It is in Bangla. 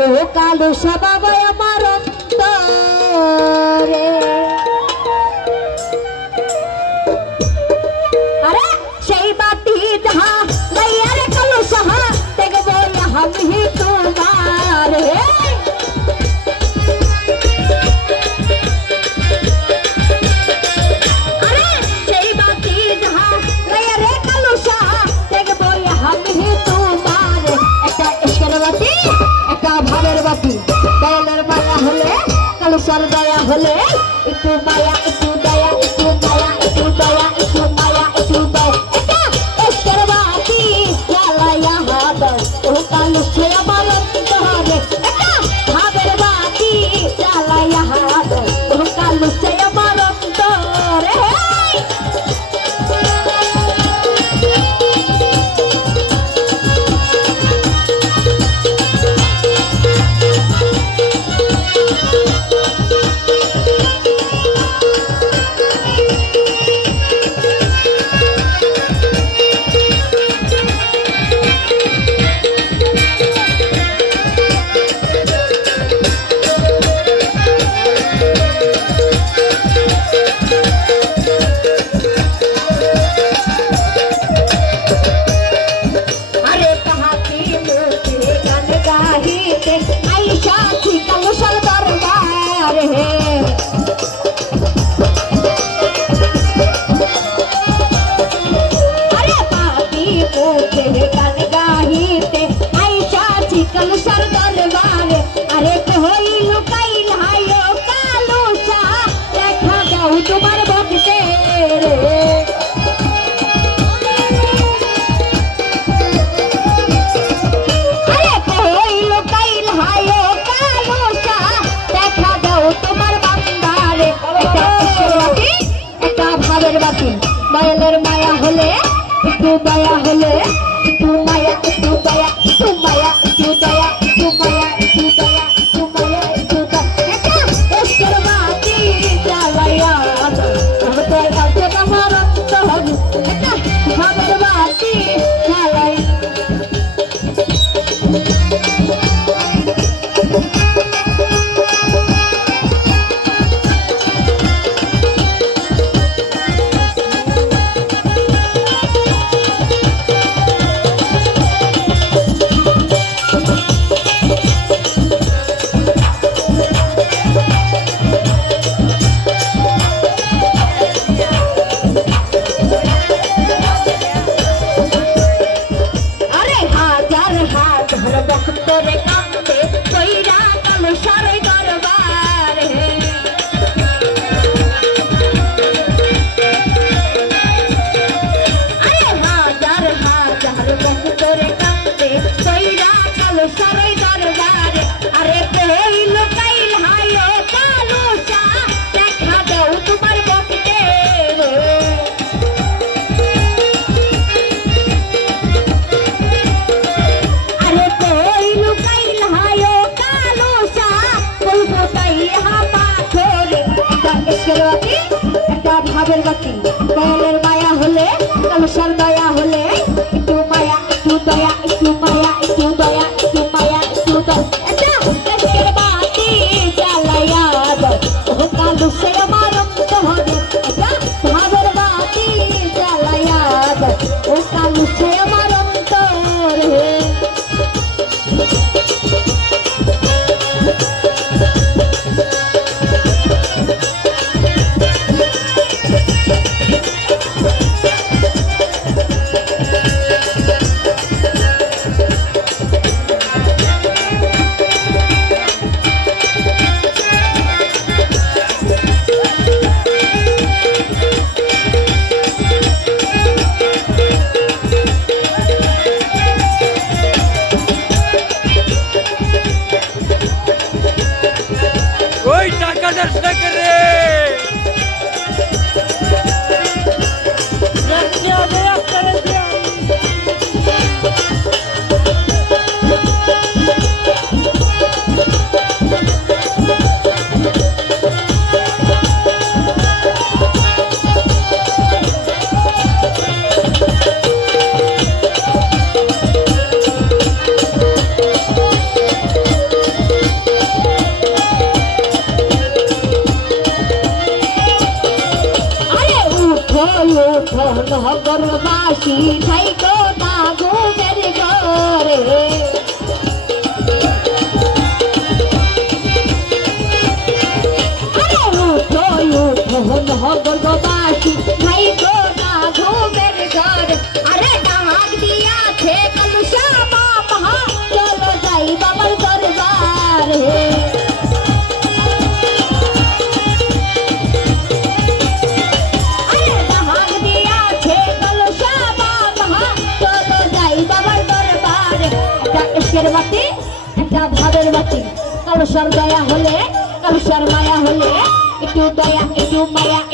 ও কালু সবাই আমার অন্তরে। আরে, সেই বাতি যাহা লাইয়ারে কালু সাহা, দেখব আমি তোমারে। ঈশ্বর দয়া হলে একটু মায়া, একটু দয়া, একটু মায়া, একটু দয়া, একটু মায়া, একটু দয়া। ঈশ্বর বাতি লালায়া হাদ ও কালু শ্রেয়া বালন করে পাবেন বাকি দয়ালের মায়া হলে তলসার দয়া হলে, একটু মায়া, একটু দয়া, একটু মায়া, একটু দয়া, একটু মায়া, একটু দয়া। ও কালু সে নগরবাসী থাইকো না ঘুমের ঘরে। নগরবাসী ঈশ্বর দয়া হলে ঈশ্বর মায়া হলে একটু দয়া একটু মায়া।